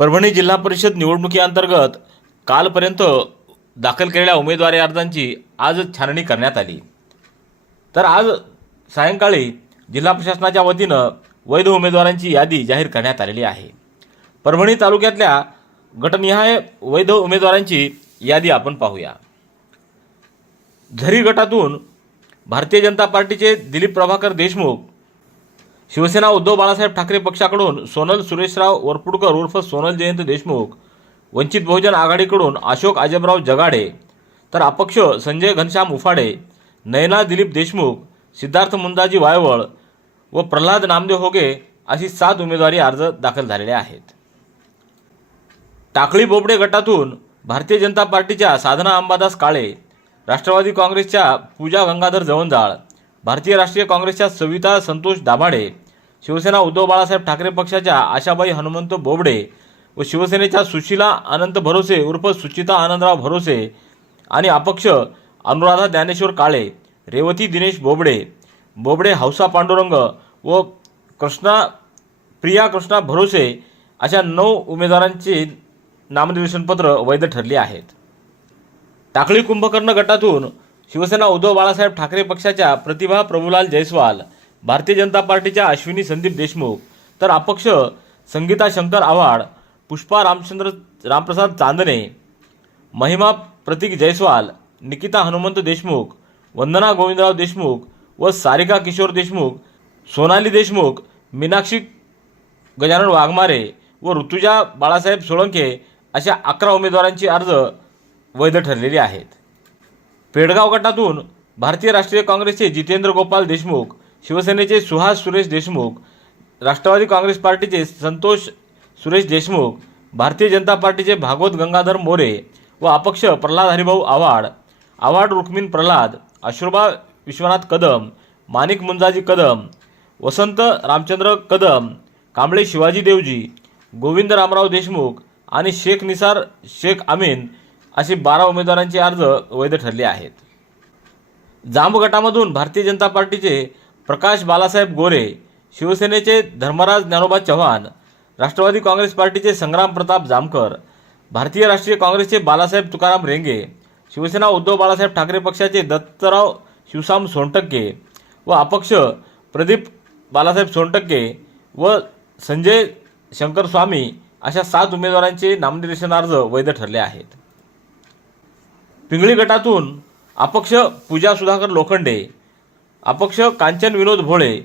परभणी जिल्हा परिषद निवडणुकीअंतर्गत कालपर्यंत दाखल केलेल्या उमेदवारी अर्जांची आज छाननी करण्यात आली। तर आज सायंकाळी जिल्हा प्रशासनाच्या वतीनं वैध उमेदवारांची यादी जाहीर करण्यात आलेली आहे। परभणी तालुक्यातल्या गटनिहाय वैध उमेदवारांची यादी आपण पाहूया। झरी गटातून भारतीय जनता पार्टीचे दिलीप प्रभाकर देशमुख, शिवसेना उद्धव बाळासाहेब ठाकरे पक्षाकडून सोनल सुरेशराव वरपुडकर उर्फ सोनल जयंत देशमुख, वंचित बहुजन आघाडीकडून अशोक अजबराव जगाडे, तर अपक्ष संजय घनश्याम उफाडे, नयना दिलीप देशमुख, सिद्धार्थ मुंजाजी वायवळ व प्रल्हाद नामदेव होगे अशी 7 उमेदवारी अर्ज दाखल झालेले आहेत। टाकळी बोबडे गटातून भारतीय जनता पार्टीच्या साधना अंबादास काळे, राष्ट्रवादी काँग्रेसच्या पूजा गंगाधर जवंजाळ, भारतीय राष्ट्रीय काँग्रेसच्या सविता संतोष दाभाडे, शिवसेना उद्धव बाळासाहेब ठाकरे पक्षाच्या आशाबाई हनुमंत बोबडे व शिवसेनेच्या सुशीला अनंत भरोसे उर्फ सुचिता आनंदराव भरोसे आणि अपक्ष अनुराधा ज्ञानेश्वर काळे, रेवती दिनेश बोबडे, बोबडे हौसा पांडुरंग व प्रिया कृष्णा भरोसे अशा 9 उमेदवारांची नामनिर्देशनपत्र वैध ठरली आहेत। टाकळी कुंभकर्ण गटातून शिवसेना उद्धव बाळासाहेब ठाकरे पक्षाच्या प्रतिभा प्रभुलाल जयस्वाल, भारतीय जनता पार्टीच्या अश्विनी संदीप देशमुख, तर अपक्ष संगीता शंकर आव्हाड, पुष्पा रामप्रसाद चांदणे, महिमा प्रतीक जयस्वाल, निकिता हनुमंत देशमुख, वंदना गोविंदराव देशमुख व सारिका किशोर देशमुख, सोनाली देशमुख, मीनाक्षी गजानन वाघमारे व ऋतुजा बाळासाहेब सोळंके अशा 11 उमेदवारांची अर्ज वैध ठरलेली आहेत। पेडगाव गटातून भारतीय राष्ट्रीय काँग्रेसचे जितेंद्र गोपाल देशमुख, शिवसेनेचे सुहास सुरेश देशमुख, राष्ट्रवादी काँग्रेस पार्टीचे संतोष सुरेश देशमुख, भारतीय जनता पार्टीचे भागवत गंगाधर मोरे व अपक्ष प्रल्हाद हरिभाऊ आव्हाड रुक्मिण प्रल्हाद, अश्रुबा विश्वनाथ कदम, माणिक मुंजाजी कदम, वसंत रामचंद्र कदम, कांबळे शिवाजी देवजी, गोविंद रामराव देशमुख आणि शेख निसार शेख अमीन अशी 12 उमेदवारांची अर्ज वैध ठरले आहेत। जांब गटामधून भारतीय जनता पार्टीचे प्रकाश बालासाहेब गोरे, शिवसेनेचे धर्मराज ज्ञानोबा चव्हाण, राष्ट्रवादी काँग्रेस पार्टीचे संग्राम प्रताप जामकर, भारतीय राष्ट्रीय काँग्रेसचे बालासाहेब तुकाराम रेंगे, शिवसेना उद्धव बाळासाहेब ठाकरे पक्षाचे दत्तराव शिवसाम सोनटक्के व अपक्ष प्रदीप बालासाहेब सोनटक्के व संजय शंकर स्वामी अशा 7 उमेदवारांचे नामनिर्देशन अर्ज वैध ठरले आहेत। पिंगळी गटातून अपक्ष पूजा सुधाकर लोखंडे, अपक्ष कांचन विनोद भोळे,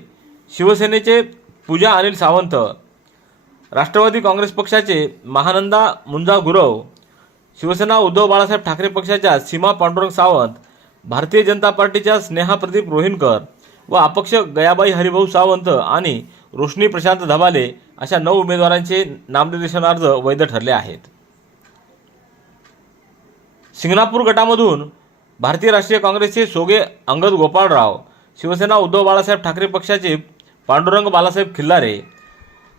शिवसेनेचे पूजा अनिल सावंत, राष्ट्रवादी काँग्रेस पक्षाचे महानंदा मुंजा गुरव, शिवसेना उद्धव बाळासाहेब ठाकरे पक्षाच्या सीमा पांडुरंग सावंत, भारतीय जनता पार्टीच्या स्नेहा प्रदीप रोहिणकर व अपक्ष गयाबाई हरिभाऊ सावंत आणि रोशनी प्रशांत धबाले अशा 9 उमेदवारांचे नामनिर्देशन अर्ज वैध ठरले आहेत। सिंगणापूर गटामधून भारतीय राष्ट्रीय काँग्रेसचे सोगे अंगद गोपाळराव, शिवसेना उद्धव बाळासाहेब ठाकरे पक्षाचे पांडुरंग बालासाहेब खिल्लारे,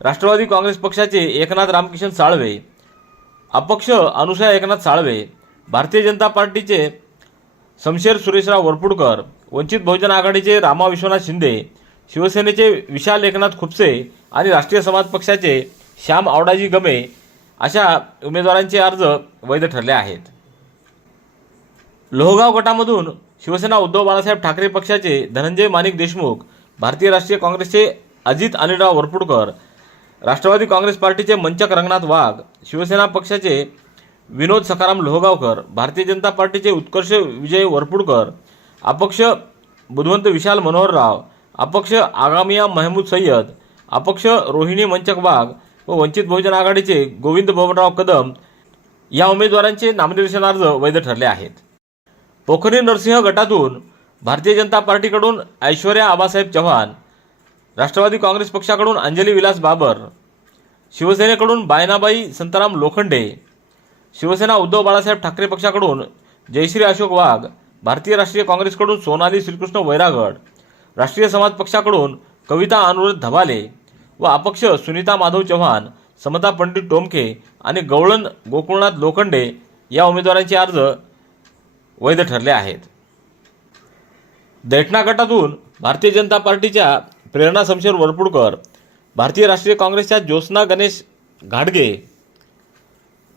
राष्ट्रवादी काँग्रेस पक्षाचे एकनाथ रामकिशन साळवे, अपक्ष अनुसया एकनाथ साळवे, भारतीय जनता पार्टीचे शमशेर सुरेशराव वरपुडकर, वंचित बहुजन आघाडीचे रामा विश्वनाथ शिंदे, शिवसेनेचे विशाल एकनाथ खुपसे आणि राष्ट्रीय समाज पक्षाचे श्याम आवडाजी गमे अशा उमेदवारांचे अर्ज वैध ठरले आहेत। लोहगाव गटामधून शिवसेना उद्धव बाळासाहेब ठाकरे पक्षाचे धनंजय माणिक देशमुख, भारतीय राष्ट्रीय काँग्रेसचे अजित अनिलराव वरपुडकर, राष्ट्रवादी काँग्रेस पार्टीचे मंचक रंगनाथ वाघ, शिवसेना पक्षाचे विनोद सखाराम लोहगावकर, भारतीय जनता पार्टीचे उत्कर्ष विजय वरपुडकर, अपक्ष बुधवंत विशाल मनोहरराव, अपक्ष आगामिया महमूद सय्यद, अपक्ष रोहिणी मंचक वाघ व वंचित बहुजन आघाडीचे गोविंद बबनराव कदम या उमेदवारांचे नामनिर्देशन अर्ज वैध ठरले आहेत। पोखरी नरसिंह गटातून भारतीय जनता पार्टीकडून ऐश्वर्या आबासाहेब चव्हाण, राष्ट्रवादी काँग्रेस पक्षाकडून अंजली विलास बाबर, शिवसेनेकडून बायनाबाई संताराम लोखंडे, शिवसेना उद्धव बाळासाहेब ठाकरे पक्षाकडून जयश्री अशोक वाघ, भारतीय राष्ट्रीय काँग्रेसकडून सोनाली श्रीकृष्ण वैरागड, राष्ट्रीय समाज पक्षाकडून कविता अनुरुद्ध धबाले व अपक्ष सुनीता माधव चव्हाण, समता पंडित टोमके आणि गवळण गोकुळनाथ लोखंडे या उमेदवारांचे अर्ज वैध ठरले आहेत। दैठणा गटातून भारतीय जनता पार्टीच्या प्रेरणा शमशेर वरपुडकर, भारतीय राष्ट्रीय काँग्रेसच्या ज्योत्स्ना गणेश घाडगे,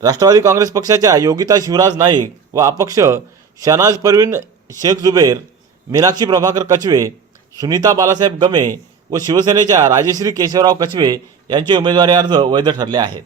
राष्ट्रवादी काँग्रेस पक्षाच्या योगिता शिवराज नाईक व अपक्ष शनाज परवीन शेख जुबेर, मीनाक्षी प्रभाकर कचवे, सुनीता बालासाहेब गमे व शिवसेनेच्या राजेश्री केशवराव कचवे यांचे उमेदवारी अर्ज वैध ठरले आहेत.